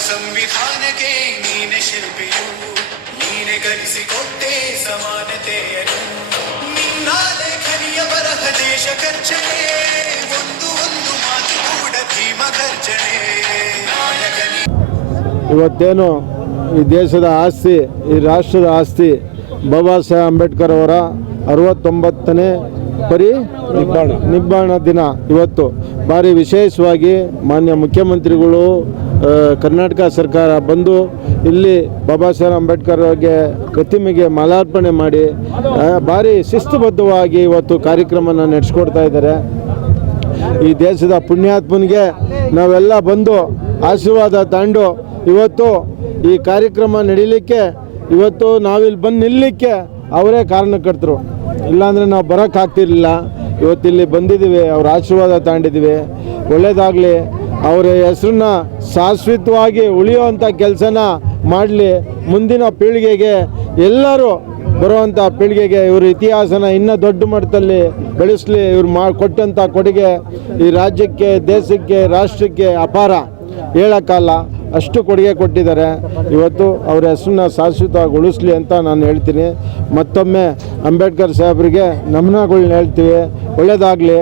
ಸಂವಿಧಾನಕ್ಕೆ ನೀನೆ ಶಿಲ್ಪಿಯು ನೀನೆ ಕಲಿಸಿಕೊಟ್ಟೆ ಸಮಾನತೆಯನ್ನು. ನಿನ್ನ ಲೇಖನಿಯ ಬರಹ ದೇಶ ಖರ್ಚನೆ ಒಂದು ಒಂದು ಮಾತು ಕೂಡ ಭೀಮ ಖರ್ಚನೆ ಇವತ್ತೇನು ಈ ದೇಶದ ಆಸ್ತಿ ಈ ರಾಷ್ಟ್ರದ ಆಸ್ತಿ ಬಾಬಾ ಸಾಹೇಬ್ ಅಂಬೇಡ್ಕರ್ ಅವರ ಅರವತ್ತೊಂಬತ್ತನೇ ಪರಿ ನಿಬ್ಬಾಣ. ನಿಬ್ಬಾಣ ದಿನ. ಇವತ್ತು ಭಾರಿ ವಿಶೇಷವಾಗಿ ಮಾನ್ಯ ಮುಖ್ಯಮಂತ್ರಿಗಳು ಕರ್ನಾಟಕ ಸರ್ಕಾರ ಬಂದು ಇಲ್ಲಿ ಬಾಬಾ ಸಾಹೇಬ್ ಅಂಬೇಡ್ಕರ್ ಅವರಿಗೆ ಪ್ರತಿಮೆಗೆ ಮಾಲಾರ್ಪಣೆ ಮಾಡಿ ಭಾರಿ ಶಿಸ್ತುಬದ್ಧವಾಗಿ ಇವತ್ತು ಕಾರ್ಯಕ್ರಮನ ನಡೆಸ್ಕೊಡ್ತಾ ಇದ್ದಾರೆ. ಈ ದೇಶದ ಪುಣ್ಯಾತ್ಮನಿಗೆ ನಾವೆಲ್ಲ ಬಂದು ಆಶೀರ್ವಾದ ತಗೊಂಡು ಇವತ್ತು ಈ ಕಾರ್ಯಕ್ರಮ ನಡೀಲಿಕ್ಕೆ, ಇವತ್ತು ನಾವಿಲ್ಲಿ ಬಂದು ನಿಲ್ಲಲಿಕ್ಕೆ ಅವರೇ ಕಾರಣಕರ್ತರು. ಇಲ್ಲಾಂದರೆ ನಾವು ಬರೋಕ್ಕಾಗ್ತಿರ್ಲಿಲ್ಲ. ಇವತ್ತಿಲ್ಲಿ ಬಂದಿದ್ದೀವಿ, ಅವ್ರ ಆಶೀರ್ವಾದ ತಗೊಂಡಿದ್ದೀವಿ ಒಳ್ಳೇದಾಗಲಿ. ಅವರ ಹೆಸರನ್ನ ಶಾಶ್ವತವಾಗಿ ಉಳಿಯುವಂಥ ಕೆಲಸನ ಮಾಡಲಿ ಮುಂದಿನ ಪೀಳಿಗೆಗೆ ಎಲ್ಲರೂ ಬರುವಂಥ ಪೀಳಿಗೆಗೆ ಇವ್ರ ಇತಿಹಾಸನ ಇನ್ನೂ ದೊಡ್ಡ ಮಟ್ಟದಲ್ಲಿ ಬೆಳೆಸಲಿ, ಇವ್ರು ಮಾ ಕೊಟ್ಟಂಥ ಕೊಡುಗೆ ಈ ರಾಜ್ಯಕ್ಕೆ, ದೇಶಕ್ಕೆ, ರಾಷ್ಟ್ರಕ್ಕೆ ಅಪಾರ. ಹೇಳೋಕ್ಕಲ್ಲ ಅಷ್ಟು ಕೊಡುಗೆ ಕೊಟ್ಟಿದ್ದಾರೆ. ಇವತ್ತು ಅವ್ರ ಹೆಸರನ್ನ ಶಾಶ್ವತವಾಗಿ ಉಳಿಸ್ಲಿ ಅಂತ ನಾನು ಹೇಳ್ತೀನಿ. ಮತ್ತೊಮ್ಮೆ ಅಂಬೇಡ್ಕರ್ ಸಾಹೇಬ್ರಿಗೆ ನಮನಗಳನ್ನ ಹೇಳ್ತೀವಿ. ಒಳ್ಳೆಯದಾಗಲಿ